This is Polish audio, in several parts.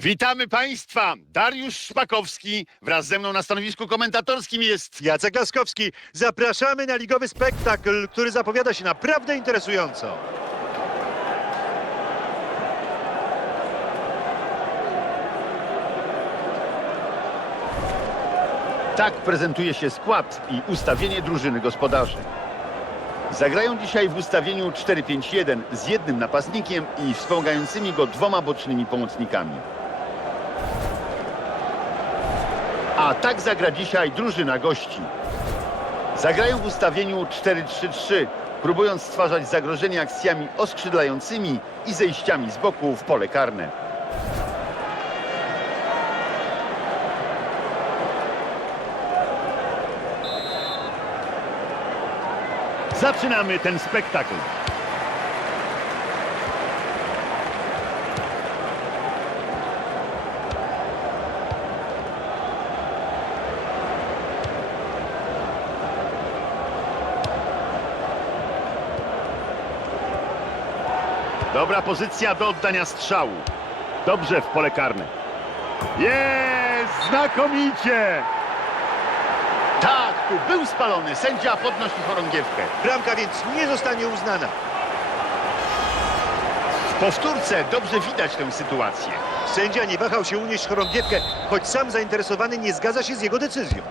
Witamy Państwa! Dariusz Szpakowski wraz ze mną na stanowisku komentatorskim jest Jacek Laskowski. Zapraszamy na ligowy spektakl, który zapowiada się naprawdę interesująco. Tak prezentuje się skład i ustawienie drużyny gospodarzy. Zagrają dzisiaj w ustawieniu 4-5-1 z jednym napastnikiem i wspomagającymi go dwoma bocznymi pomocnikami. A tak zagra dzisiaj drużyna gości. Zagrają w ustawieniu 4-3-3, próbując stwarzać zagrożenie akcjami oskrzydlającymi i zejściami z boku w pole karne. Zaczynamy ten spektakl. Dobra pozycja do oddania strzału. Dobrze w pole karne. Jest! Znakomicie! Tak, tu był spalony. Sędzia podnosi chorągiewkę. Bramka więc nie zostanie uznana. W powtórce dobrze widać tę sytuację. Sędzia nie wahał się unieść chorągiewkę, choć sam zainteresowany nie zgadza się z jego decyzją.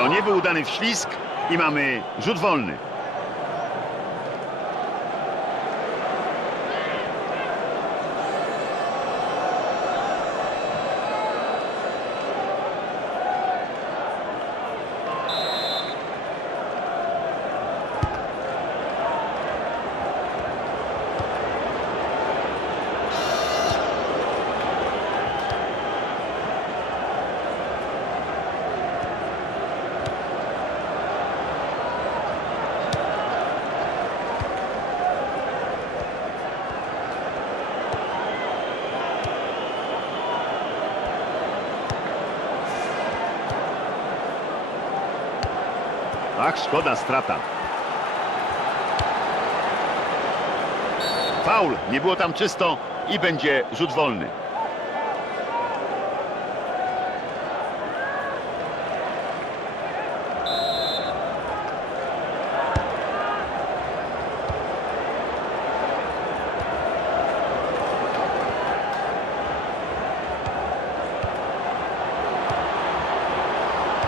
To nie był udany wślizg i mamy rzut wolny. Szkoda strata. Faul, nie było tam czysto i będzie rzut wolny.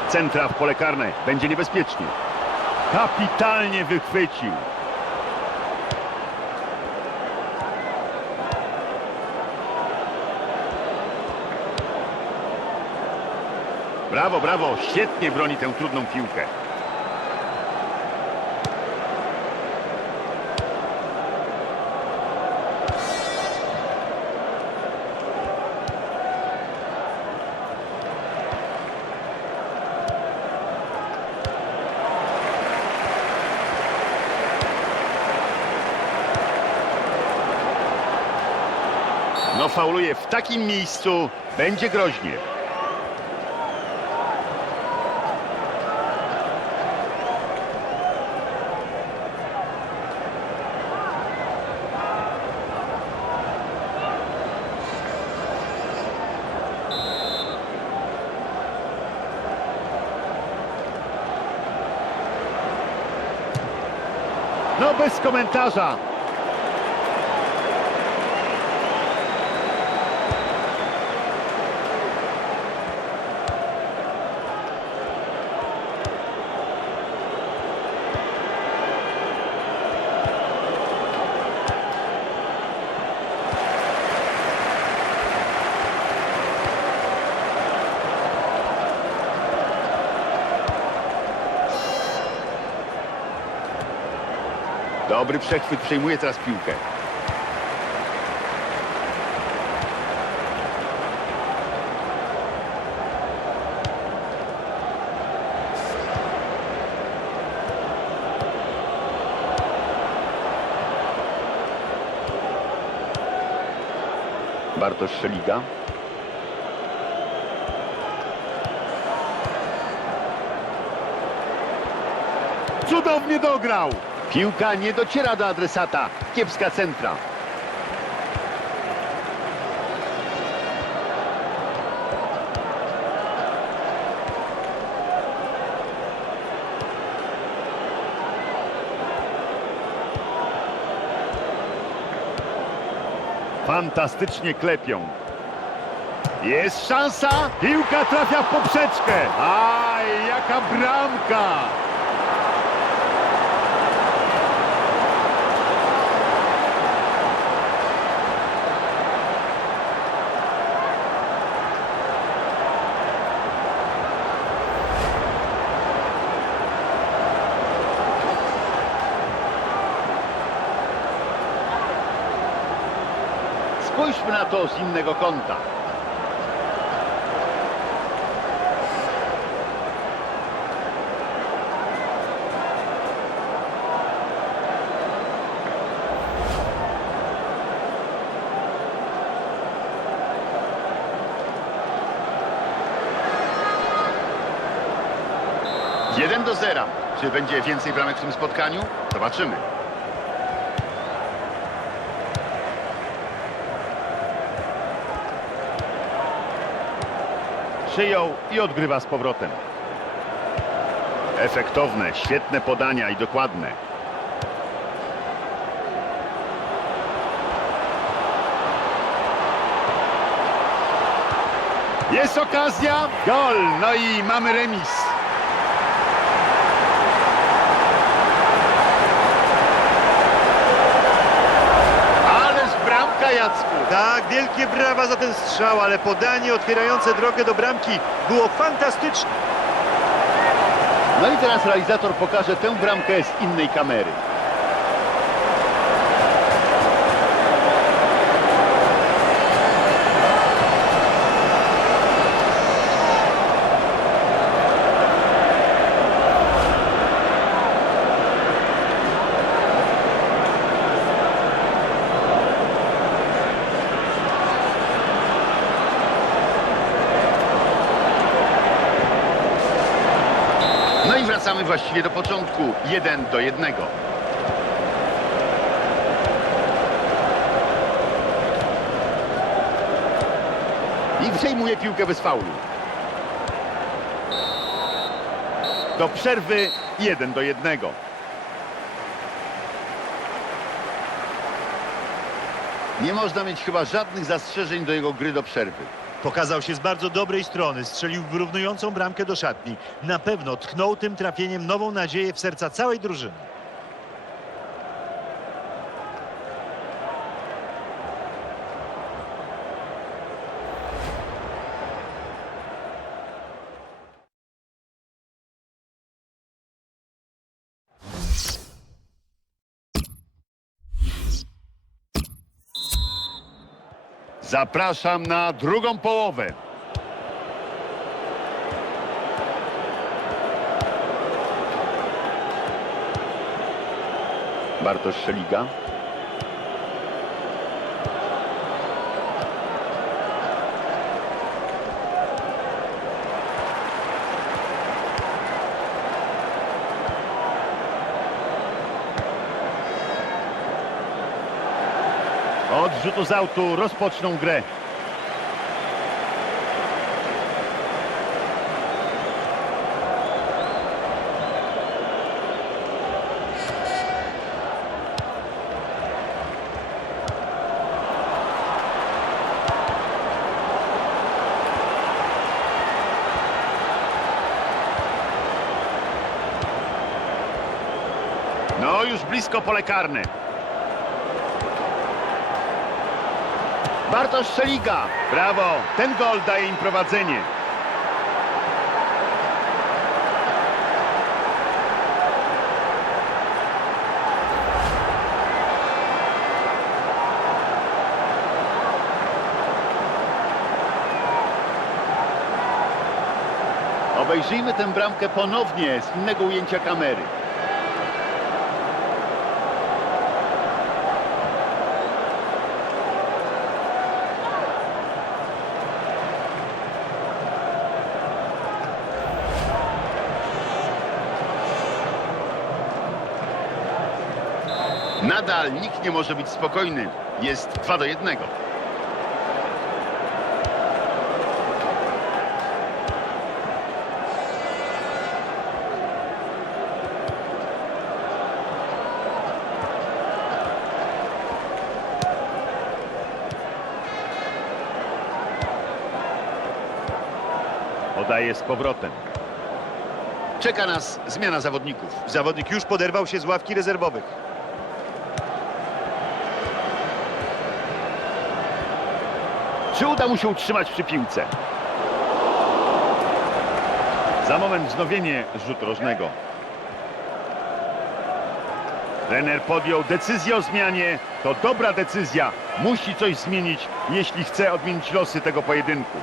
Centra w pole karne. Będzie niebezpiecznie. Kapitalnie wychwycił. Brawo, brawo. Świetnie broni tę trudną piłkę. No fauluje w takim miejscu. Będzie groźnie. No bez komentarza. Dobry przechwyt, przejmuje teraz piłkę. Bartosz Szeliga. Cudownie dograł! Piłka nie dociera do adresata. Kiepska centra. Fantastycznie klepią. Jest szansa. Piłka trafia w poprzeczkę. Aj, jaka bramka. Na to z innego kąta. Jeden do zera. Czy będzie więcej bramek w tym spotkaniu? Zobaczymy. Przyjął i odgrywa z powrotem. Efektowne, świetne podania i dokładne. Jest okazja, gol, no i mamy remis. Ależ bramka Jacku. Tak, wielkie brawa za ten strzał, ale podanie otwierające drogę do bramki było fantastyczne. No i teraz realizator pokaże tę bramkę z innej kamery. No i wracamy właściwie do początku. Jeden do jednego. I przejmuje piłkę bez faulu. Do przerwy jeden do jednego. Nie można mieć chyba żadnych zastrzeżeń do jego gry do przerwy. Pokazał się z bardzo dobrej strony, strzelił wyrównującą bramkę do szatni. Na pewno tknął tym trafieniem nową nadzieję w serca całej drużyny. Zapraszam na drugą połowę. Bartosz Szeliga. Od rzutu z autu rozpoczną grę. No już blisko pole karne. Bartosz Szeliga. Brawo. Ten gol daje im prowadzenie. Obejrzyjmy tę bramkę ponownie z innego ujęcia kamery. Nadal nikt nie może być spokojny. Jest 2 do 1. Podaje z powrotem. Czeka nas zmiana zawodników. Zawodnik już poderwał się z ławki rezerwowych. Czy uda mu się utrzymać przy piłce? Za moment wznowienie rzutu rożnego. Trener podjął decyzję o zmianie. To dobra decyzja. Musi coś zmienić, jeśli chce odmienić losy tego pojedynku.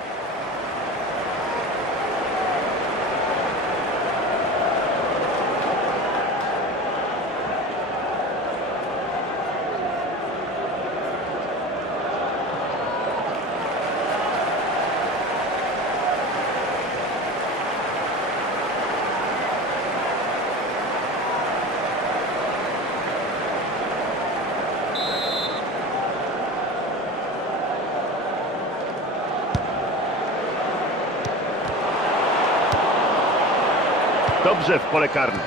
Dobrze w pole karne.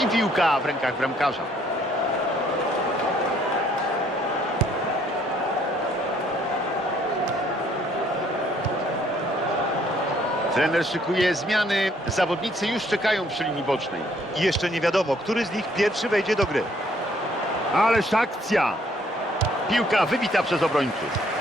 I piłka w rękach bramkarza. Trener szykuje zmiany. Zawodnicy już czekają przy linii bocznej. I jeszcze nie wiadomo, który z nich pierwszy wejdzie do gry. Ależ akcja! Piłka wybita przez obrońców.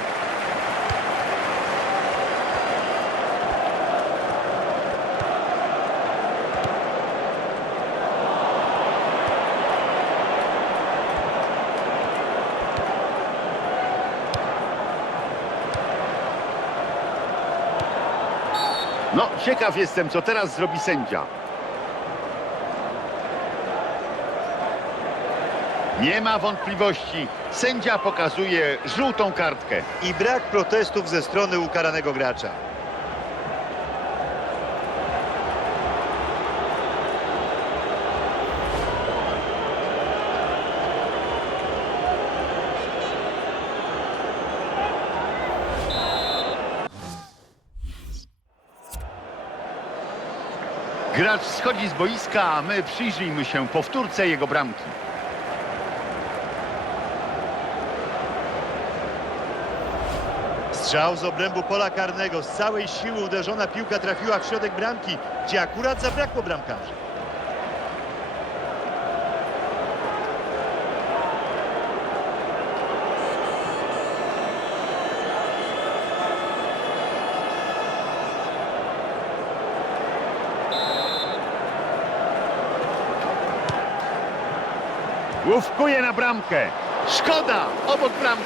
No, ciekaw jestem, co teraz zrobi sędzia. Nie ma wątpliwości. Sędzia pokazuje żółtą kartkę. I brak protestów ze strony ukaranego gracza. Gracz schodzi z boiska, a my przyjrzyjmy się powtórce jego bramki. Strzał z obrębu pola karnego. Z całej siły uderzona piłka trafiła w środek bramki, gdzie akurat zabrakło bramkarza. Główkuje na bramkę. Szkoda! Obok bramki.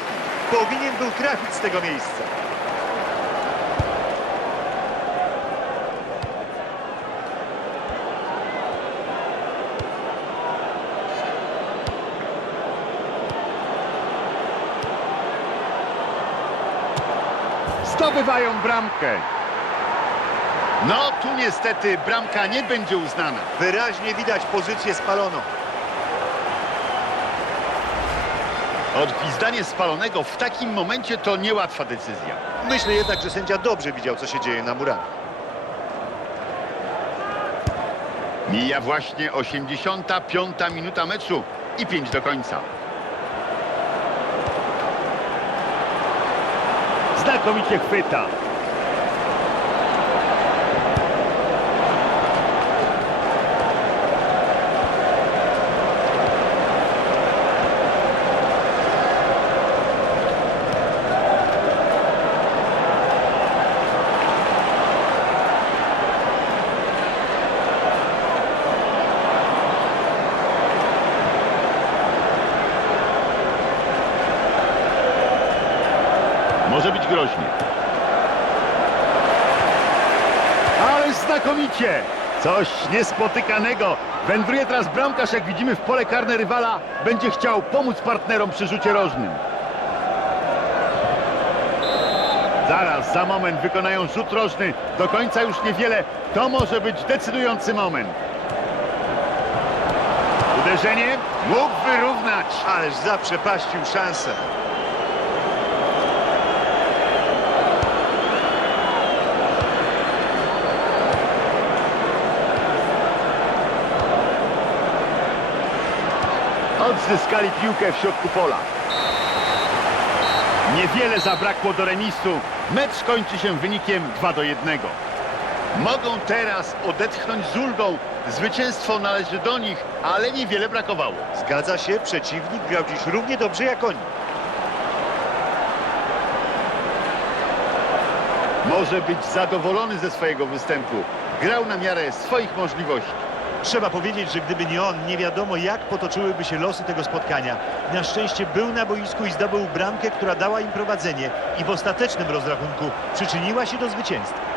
Powinien był trafić z tego miejsca. Zdobywają bramkę. No, tu niestety bramka nie będzie uznana. Wyraźnie widać pozycję spaloną. Odgwizdanie spalonego w takim momencie to niełatwa decyzja. Myślę jednak, że sędzia dobrze widział, co się dzieje na murawie. Mija właśnie 85 minuta meczu i 5 do końca. Znakomicie chwyta. Może być groźnie. Ale znakomicie! Coś niespotykanego. Wędruje teraz bramkarz, jak widzimy w pole karne rywala. Będzie chciał pomóc partnerom przy rzucie rożnym. Zaraz, za moment wykonają rzut rożny. Do końca już niewiele. To może być decydujący moment. Uderzenie mógł wyrównać. Ależ zaprzepaścił szansę. Odzyskali piłkę w środku pola. Niewiele zabrakło do remisu. Mecz kończy się wynikiem 2 do 1. Mogą teraz odetchnąć z ulgą. Zwycięstwo należy do nich, ale niewiele brakowało. Zgadza się, przeciwnik grał dziś równie dobrze jak oni. Może być zadowolony ze swojego występu. Grał na miarę swoich możliwości. Trzeba powiedzieć, że gdyby nie on, nie wiadomo jak potoczyłyby się losy tego spotkania. Na szczęście był na boisku i zdobył bramkę, która dała im prowadzenie i w ostatecznym rozrachunku przyczyniła się do zwycięstwa.